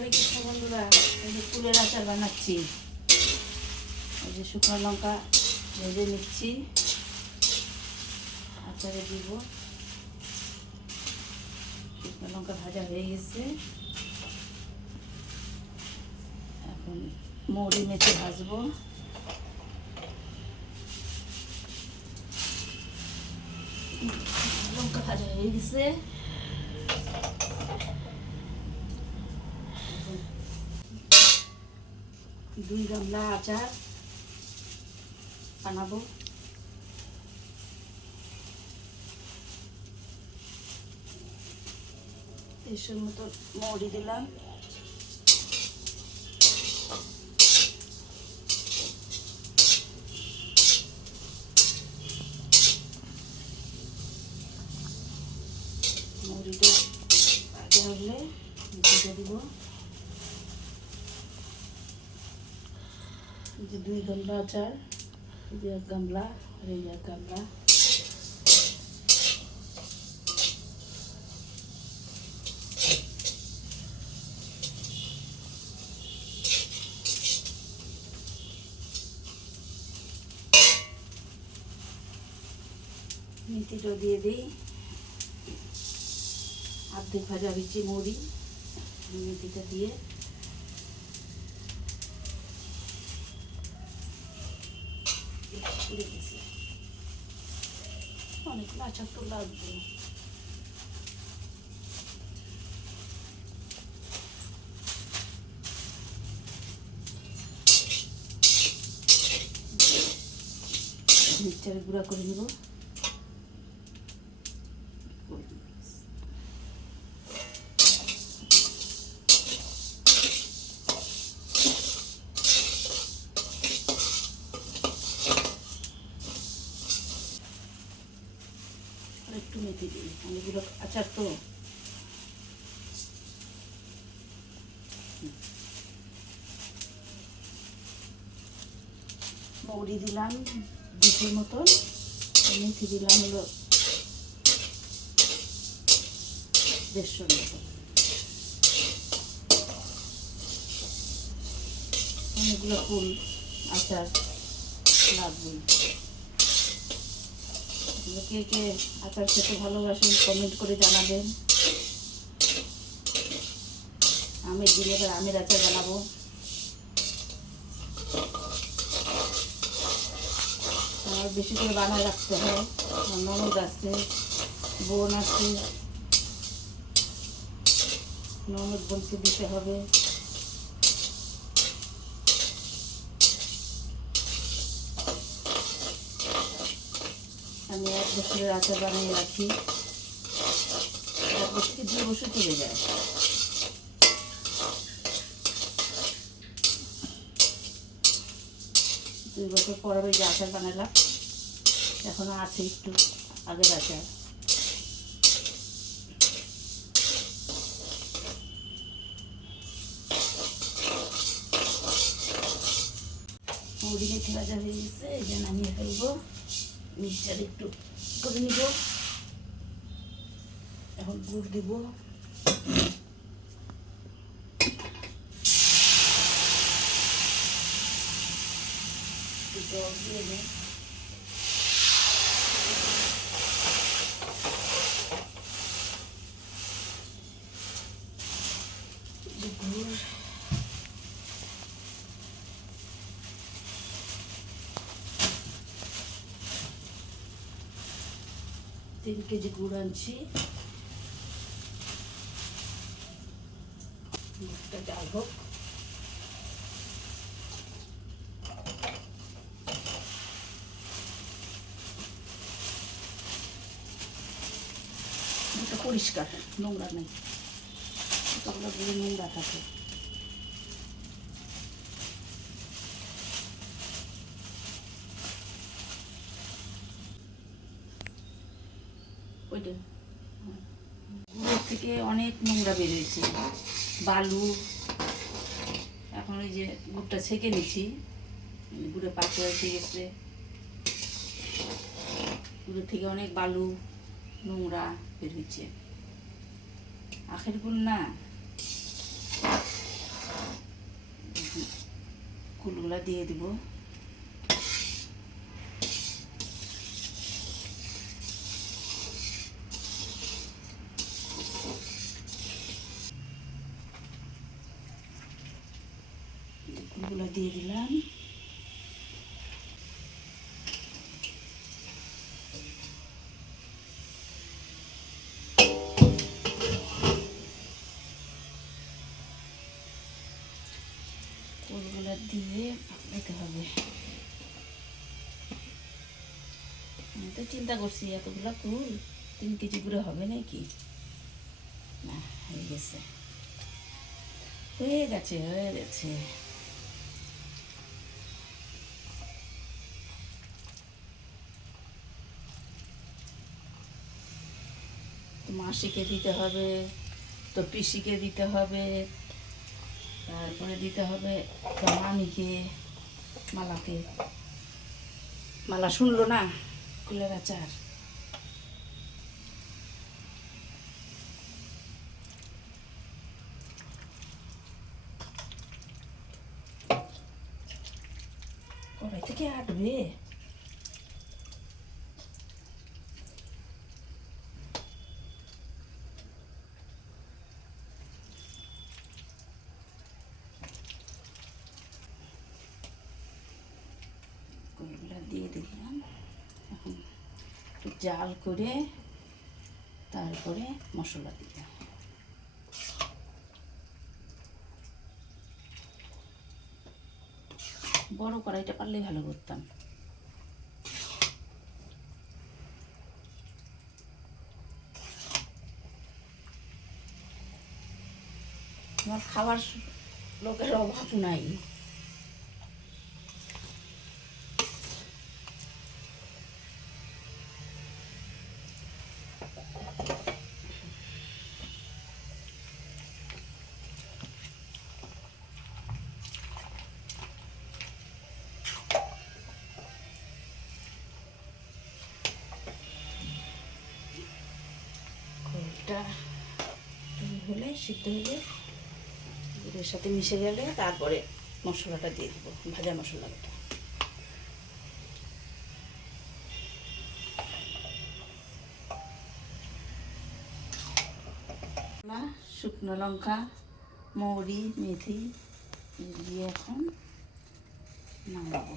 হরে কৃষ্ণ বন্ধুরা, এই যে কুলের আচার বানাচ্ছি। এই যে শুকনো লঙ্কা ভেজে নিচ্ছি, আচারে দিব। শুকনো লঙ্কা ভাজা হয়ে গেছে, এখন মৌরি মেথি ভাজবো। লঙ্কা ভাজা হয়ে গেছে, দুই গামলা আচার বানাবো। দেড়শোর মতো মৌরি দিলাম, মৌরিটা ভাজা হলে ভেজে দিব। এই যে দুই গামলা আচার, এই যে এক গামলা আর এই এক গামলা। মেথিটা দিয়ে দিই, অর্ধেক ভাজা হয়েছে মৌরি, মেথিটা দিয়ে অনেক আচার তো লাগবে। মিক্সচারে গুঁড়া করে নেব। একটু মেথি দিই, অনেকগুলো আচার তো। মৌরি দিলাম 200 মতন, মেথি দিলাম হলো 150 মতন। অনেকগুলো ফুল আচার লাগবে। কে কে আচার খেতে ভালোবাসেন কমেন্ট করে জানাবেন। আমের দিনে এবার আমের আচার বানাবো। আর বেশি করে বানায় রাখতে হয়, ননদ আছে, বোন আছে, ননদ বোনকে দিতে হবে। আমি 1 বছরের আচার বানিয়ে রাখি, 1 বছর কি 2 বছর চলে যায়। দুই বছর পর ওই যে আচার বানালাম, এখনো আছে একটু আগের আচার। মৌরি মেথি ভাজা হয়ে গেছে, এই যে নামিয়ে ফেলবো। মিক্সচার একটু করে নিব, এখন গুড় দিব। জল দিয়ে নেই, গুড় 3 কেজি গুড় আনছি। গুড়টা জাল হোক। এটা পরিষ্কার, নোংরা নেই, তখন গুড়ে নোংরা থাকে। ওইটা গুড়ের থেকে অনেক নোংরা বেরিয়েছে, বালু। এখন ওই যে গুড়টা ছেঁকে নিচ্ছি, গুড়ে পাতলা এসে গেছে, গুড়ের থেকে অনেক বালু নোংরা বের হচ্ছে। আখের গুড় না, কুলগুলা দিয়ে দিব। কুলগুলা দিয়ে দিলাম। কুলগুলা দিয়ে দিতে হবে। আমি তো চিন্তা করছি এতগুলা কুল 3 কেজি করে হবে নাকি, না হয়ে গেছে, হয়ে গেছে, হয়ে গেছে। তো মাসিকে দিতে হবে, তো পিসিকে দিতে হবে, তারপরে দিতে হবে তো মামিকে, মালাকে। মালা শুনলো না কুলের আচার। কড়াই থেকে আটবে। কুলগুলা দিয়ে দিলাম। এখন একটু জাল করে তারপরে মশলা দিলাম। বড় কড়াইটা পারলে ভালো করতাম। আমার খাবার লোকের অভাব নাই। কুলটা হলে সিদ্ধ হলে গুড়ের সাথে মিশে গেলে তারপরে মশলাটা দিয়ে দেবো, ভাজা মশলাটা। শুকনো লঙ্কা, মৌরি, মেথি দিয়ে এখন নামাবো।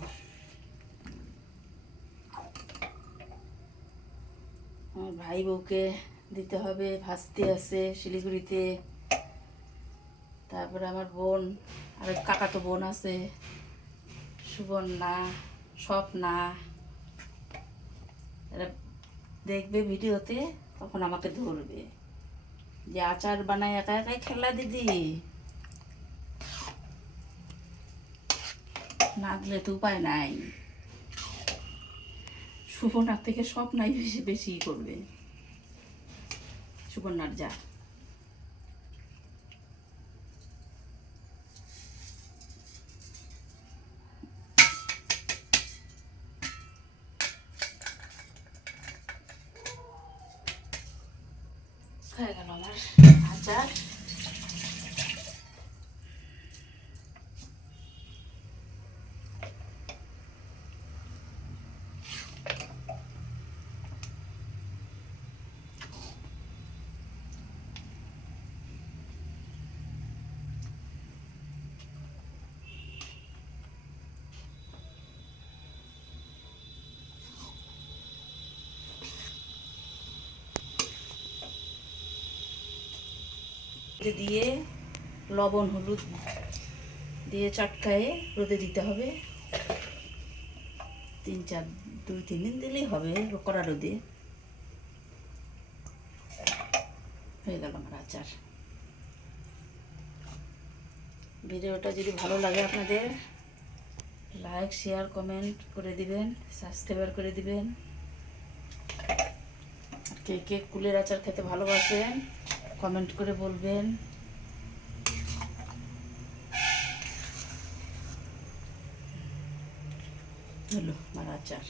আমার ভাই বউকে দিতে হবে, ভাজতে আছে শিলিগুড়িতে। তারপরে আমার বোন, আর কাকাতো বোন আছে, সুবর্ণা, স্বপ্না, এরা দেখবে ভিডিওতে, তখন আমাকে ধরবে যে আচার বানায় একা একাই খেলা দিদি, না দিলে তো উপায় নাই। সুবর্ণার থেকে স্বপ্নাই বেশি বেশি করবে, সুবর্ণার যা। হয়ে গেল আমার আচার। দিয়ে লবণ হলুদ দিয়ে চটকায়ে রোদে দিতে হবে। 2-3 দিন দিলেই হবে, কড়া রোদে। হয়ে গেল আমার আচার। ভিডিওটা যদি ভালো লাগে আপনাদের, লাইক শেয়ার কমেন্ট করে দিবেন, সাবস্ক্রাইব করে দিবেন। কে কে কুলের আচার খেতে ভালোবাসেন কমেন্ট করে বলবেন। হলো আমার আচার।